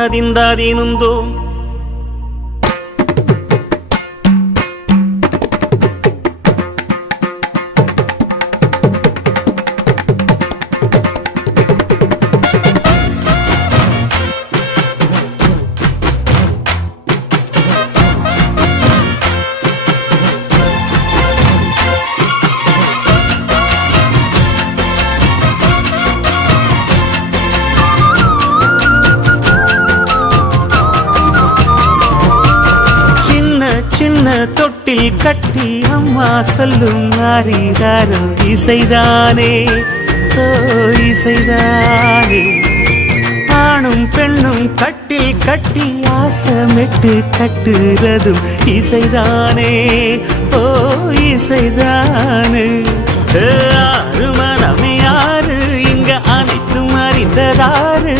அதிந்தாதீனுந்தோ சின்ன தொட்டில் கட்டி அம்மா சொல்லும் ஆரிராரோ இசைதானே ஓ இசைதானே ஆணும் பெண்ணும் கட்டில் கட்டி ஆசமிட்டு கட்டுறதும் இசைதானே ஓ இசைதானே ஆறு மனமே யாரு இங்க அனைத்தும் அறிந்ததாரு